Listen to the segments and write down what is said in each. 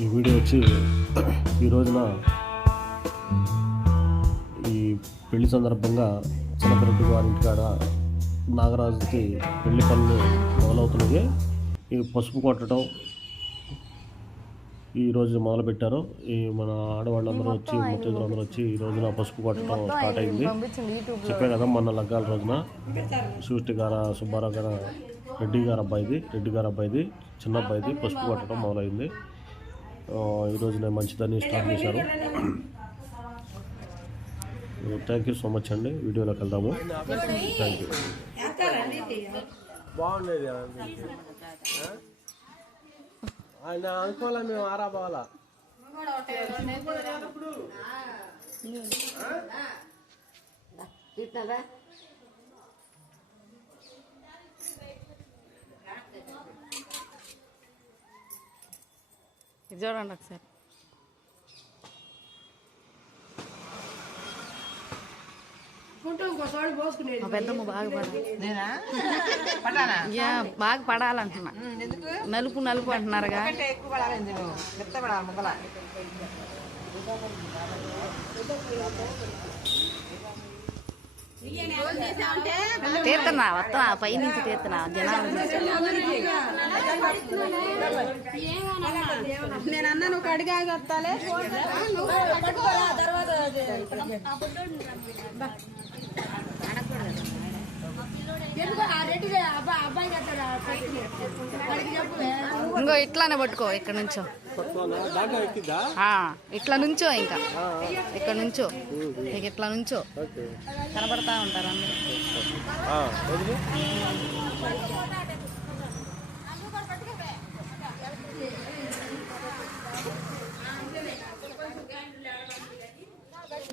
ఈ వీడియో వచ్చి ఈ రోజున ఈ పెళ్ళి సందర్భంగా చిన్నపిరెడ్డి వారి ఇంటికాడ నాగరాజుకి పెళ్ళి పనులు మొదలవుతున్నాయి. ఈ పసుపు కొట్టడం ఈ రోజు మొదలు పెట్టారు ఈ మన ఆడవాళ్ళందరూ వచ్చి ముత్తైదులందరూ వచ్చి ఈ రోజున పసుపు కొట్టడం స్టార్ట్ అయింది. చెప్పే కదా మొన్న లగ్గాల రోజున. సృష్టి గార సుబ్బారావు గారు రెడ్డి గారు అబ్బాయిది రెడ్డి గారు అబ్బాయిది చిన్న అబ్బాయిది పసుపు కొట్టడం మొదలైంది. ఆ, ఈ రోజున మంచిదని స్టార్ట్ చేశారు. థ్యాంక్ యూ సో మచ్ అండి. వీడియోలోకి వెళ్దాము. థ్యాంక్ యూ బాగుండేది ఆయన అనుకోలే మేము ఆరా పోవాలా ఇది చూడండి ఒకసారి. బాగా పడాలి యా, బాగా పడాలంటున్నా. నలుపు నలుపు అంటున్నారుగా తీస్తున్నా వస్తా పై నుంచి జనాలు? నేను అన్న నువ్వు ఇంకో ఇట్లానే పట్టుకో ఇక్కడ నుంచో. ఆ, ఇట్లా నుంచో ఇంకా. ఇక్కడ నుంచో. ఇక ఇట్లా నుంచో. ఓకే. కనబడతా ఉంటారు అందరూ.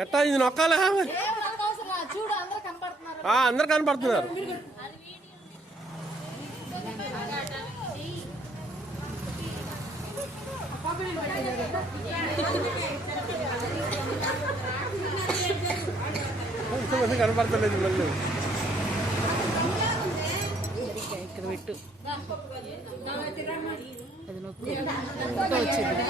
ఎట్టా ఇది నొక్కాలా? ఆ, అందరు కనపడుతున్నారు. కనపడతలేదు మళ్ళీ ఇక్కడ పెట్టు అది నొక్కు వచ్చింది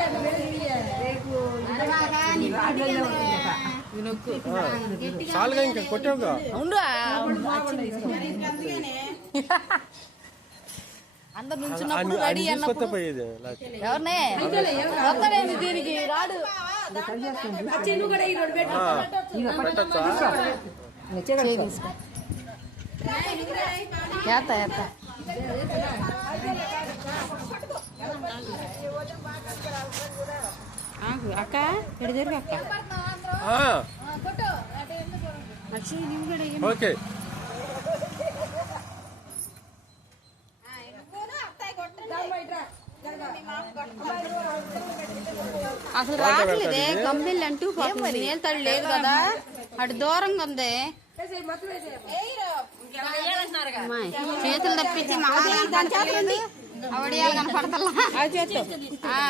ఇది నొక్కు చాలుగా ఇంకా కొట్టావుగా అవును అందరు నుంచున్నప్పుడు రెడీ అన్నప్పుడు. ఎవరినే? దీనికి? రాడు. అక్క. ఇక్కడ జరుగు అక్క? ఆ, ఓకే. అసలు రావట్లేదే కంపెనీలు అంటూ పాపం నీళ్ళ తడి లేదు కదా అటు దూరంగా ఉంది. చేతులు తప్పించి మహారాజు అవడియాలు కనపడతల్లా ఆ.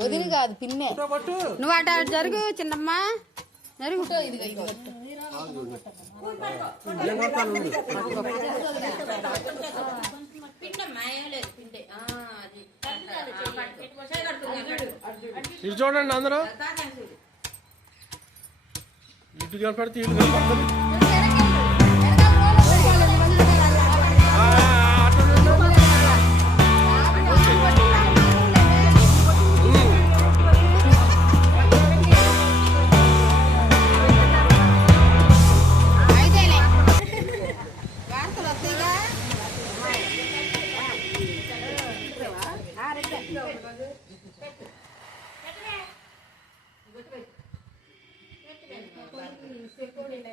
వదిలి కాదు పిన్నే. నువ్వు అటు జరుగు చిన్నమ్మ. జరుగు. ఇటు చూడండి అందరూ. ఇటు కనపడితే ఇటు కనపడుతుంది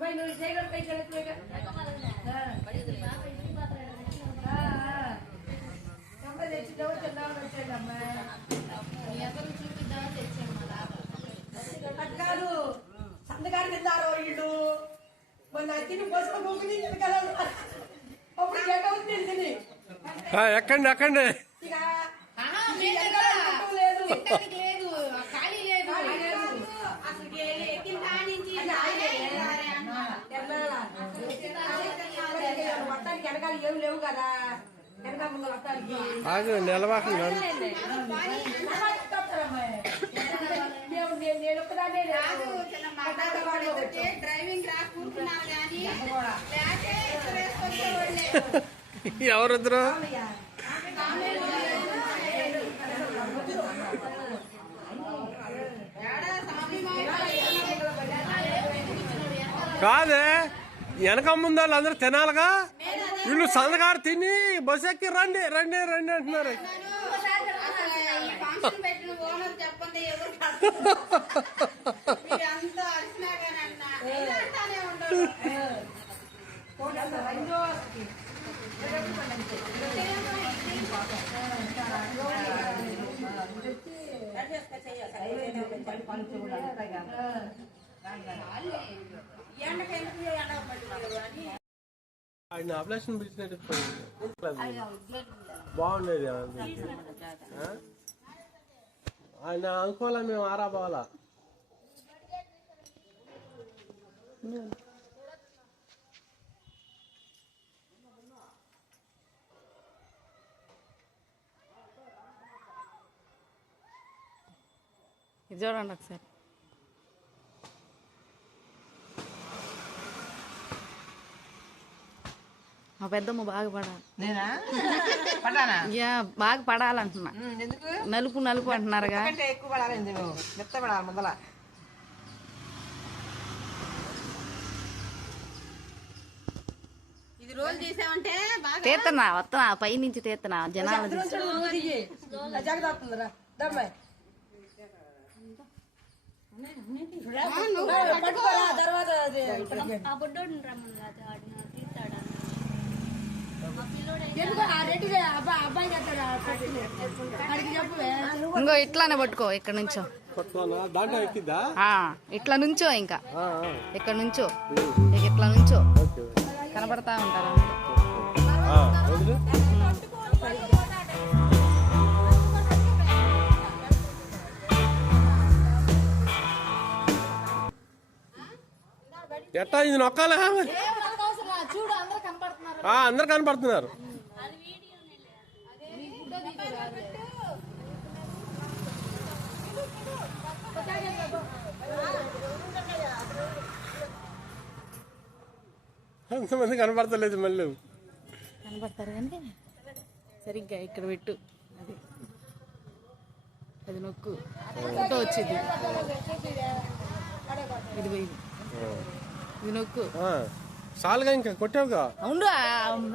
చ. అట్కాదు సంతకాడు తిన్నారు వీళ్ళు మొన్న తిని బస్సులో పోకుని కదా అప్పుడు గంట అవుతుంది తిని ఆ, ఎక్కండి ఎక్కండి ఇక ఈ వెనకాల తింటూ లేదు మొత్తానికి వెనకాల ఏమి లేవు కదా వెనకాల ముందు మొత్తానికి ఆగు నిలవాకండి మేము నేను నేను ఒక్కదాన్నే లేదు. వేసుకొచ్చేవాళ్ళే. ఎవరిద్దరు? ఏడా స్వామి మాయ కాదే వెనక ముందు వాళ్ళు అందరూ తినాలిగా? వీళ్ళు సందకారు తిని బస్ ఎక్కి రండి రండి రండి అంటున్నారు అసలు ఆయన అభిలాషం పిలిచినట్టు బాగుండేది? ఆయన అనుకోవాలా మేము ఆరా పోవాలా ఇది చూడండి ఒకసారి. పెద్దమ్మ బాగా పడాలి. నేనా? యా బాగా పడాలంటున్నా. ఎందుకు? నలుపు నలుపు అంటున్నారుగా. అంటే ఎక్కువ పడాలి నువ్వు మెత్త పడాలి ముందల. ఇది రోజు చేసామంటే బాగా తీస్తున్నా వస్తున్నా పై నుంచి తీస్తున్నా జనాలు తర్వాత ఆ బుడ్డోడిని రమ్మని కాదు ఆడిన తీస్తాడు ఎందుకు ఆ రెడ్డి అబ్బాయి అబ్బాయి చేస్తాడు అడిగి చెప్పు ఇంకో ఇట్లానే పట్టుకో ఇక్కడ నుంచో. ఇట్లా నుంచో ఇంకా. ఇక్కడ నుంచో. ఇక ఇట్లా నుంచో. ఓకే కనపడతా ఉంటారా. ఎట్టా ఇది నొక్కాలా చూడు అందరూ కనపడుతున్నారు ఆ, అందరు కనపడుతున్నారు. అంతమంది కనపడతలేదు మళ్ళీ. కనపడతారు కానీ సరిగ్గా ఇక్కడ పెట్టు. అది. అది నొక్కు. ఫోటో వచ్చింది. ఇది పోయింది. ఇది నొక్కు. ఆ, చాలుగా ఇంకా కొట్టావుగా? అవును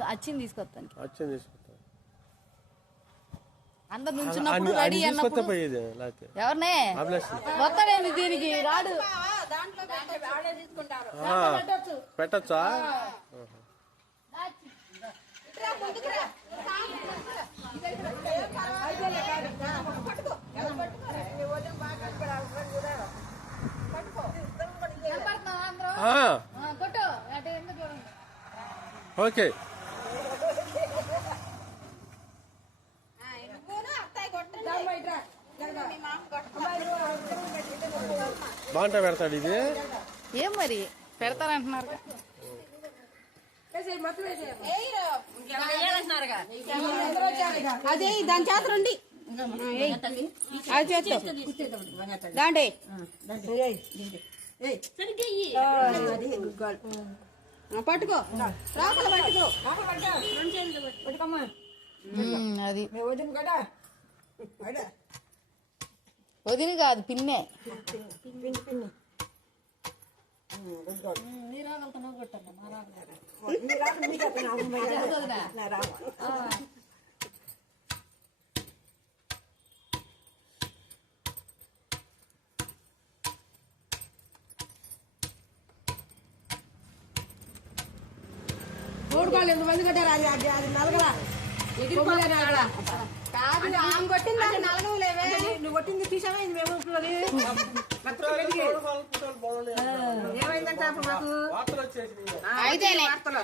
వచ్చింది తీసుకొస్తాను వచ్చింది తీసుకొస్తా. అందరు నుంచున్నప్పుడు రెడీ అన్నప్పుడు పోయేది ఎవరినే? వస్తాడేంది దీనికి? రాడు. దాంట్లో పెట్టే వాళ్ళే తీసుకుంటారు ఆ, పెట్టచ్చా ఇట్రా ముందుకు రా ఆ, కొట్టు అటు ఎందుకు చూడండి ఓకే. బాగుంటా పెడతాడు ఇది. ఏం మరి? పెడతారంటున్నారు అదే దాని చేత రండి. అది చేత దాండే. ఆ, పట్టుకో. లోపల పట్టుకో. అది. వదిన కూడా వదిలి కాదు పిన్నే. పిన్ని పిన్ని. ఊరుకోవాలి ఎనిమిది మంది కట్టారు? అది అది అది నలగరా? నువ్వు కొట్టింది తీసావే? ఇది మేము ఊపులోని ఏమైందంట వార్తలు వార్తలు.